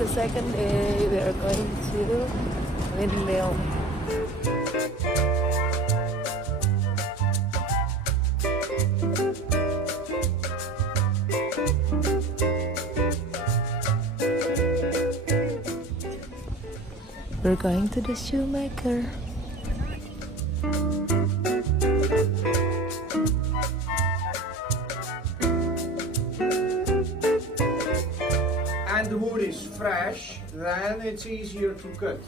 is the second day. We are going to windmill. We're going to the shoemaker. And the wood is fresh, then it's easier to cut.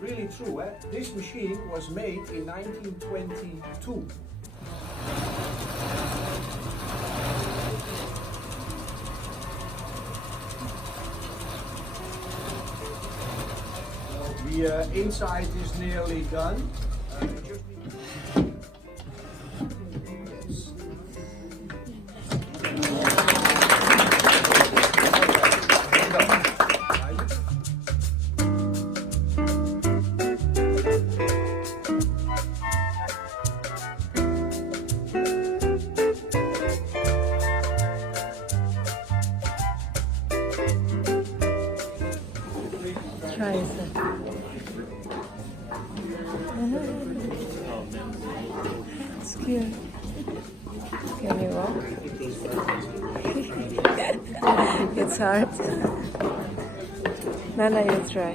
Really true, eh? This machine was made in 1922. The inside is nearly done. Try it. It's cute. Can you walk? It's hard. Nana, you try.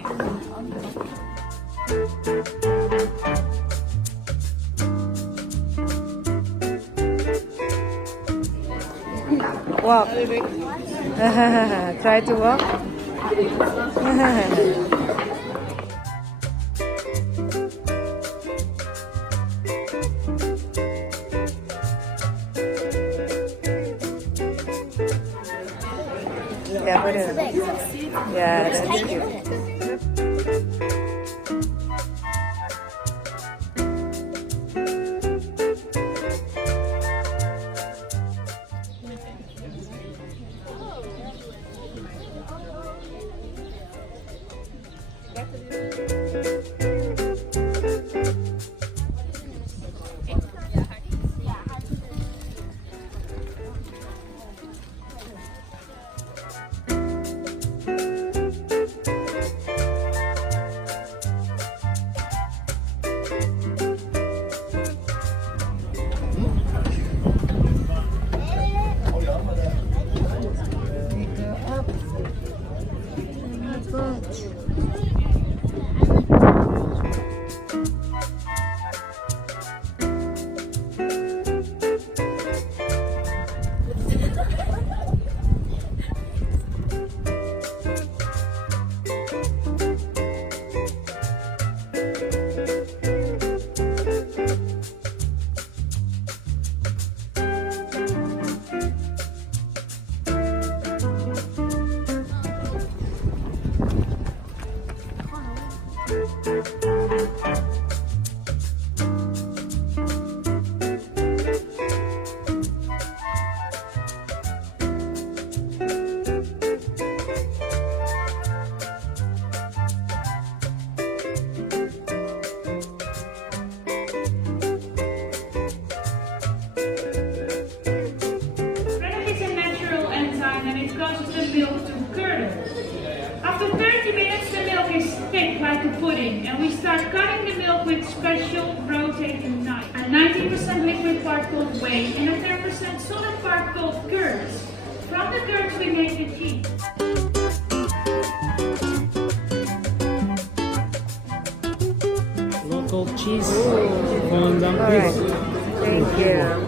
Walk. Try to walk. Yeah, put it. Yeah, that's cute. After 30 minutes, the milk is thick like a pudding, and we start cutting the milk with special rotating knife. A 90% liquid part called whey and a 10% solid part called curds. From the curds we make the cheese. Local cheese. Volendam. Alright, thank you.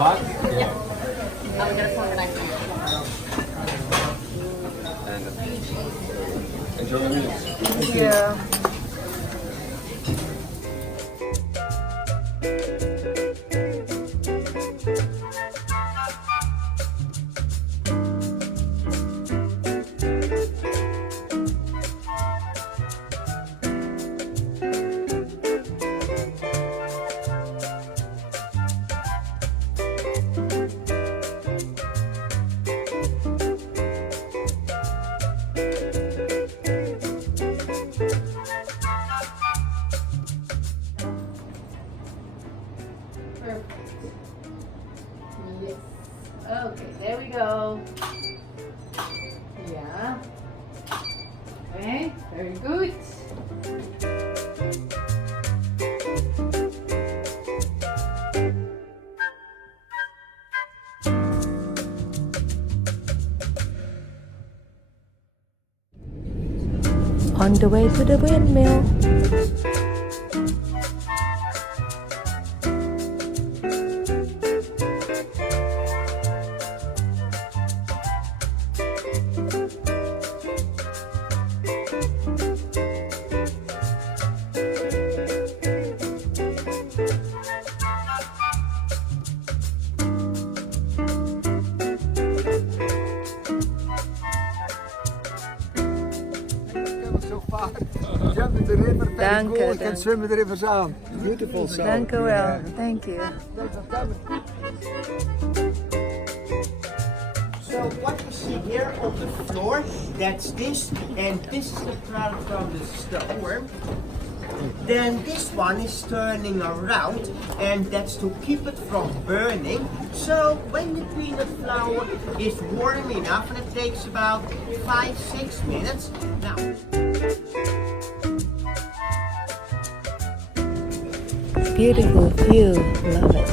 Hot? Yeah. I'm gonna form it. Enjoy your meals. Thank you. Very good. On the way to the windmill. So far, jump in the river, very Dank cool. u, You can dank. swim with the river Zaan. Beautiful Zaan. Dank u wel. Thank you. So what you see here on the floor, that's this, and this is the product from the stone. Then this one is turning around, and that's to keep it from burning. So when the peanut flour is warm enough, and it takes about 5-6 minutes. Now. Beautiful view. Love it.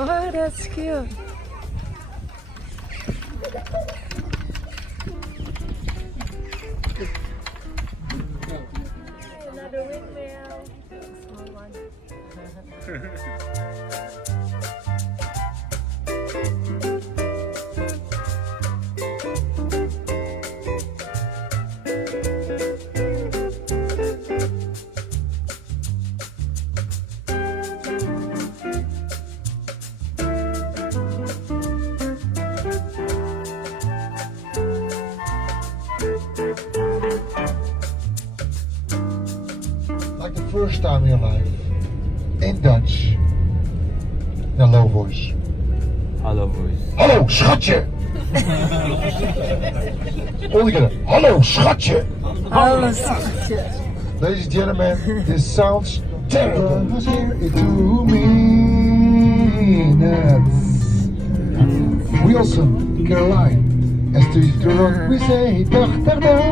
Oh, that's cute. Another windmill. Small one. Like the first time in your life, in Dutch, in a low voice. Hallo boys. Hallo schatje! All together. Hallo schatje! Hallo schatje. Ladies and gentlemen, this sounds terrible. To me, Wilson, Caroline, en Steve de Rock, we say dag dag dag.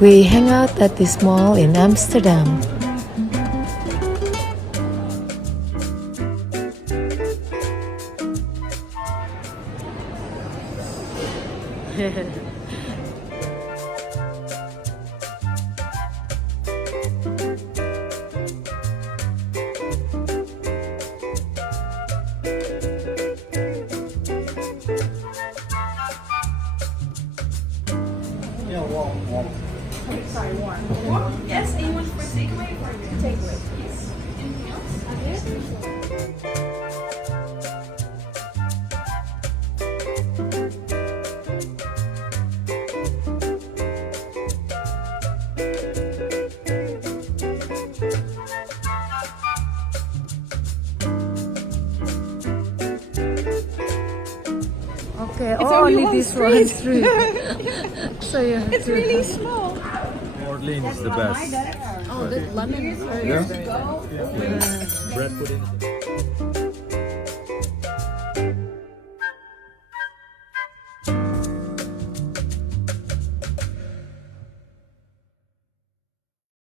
We hang out at this mall in Amsterdam. Yes, and you want for takeaway or takeaway, please? Anything else? Okay, only this one street. So you have It's to. really small. Orleans is the best. Oh, the lemon is very Yeah? good. Bread pudding.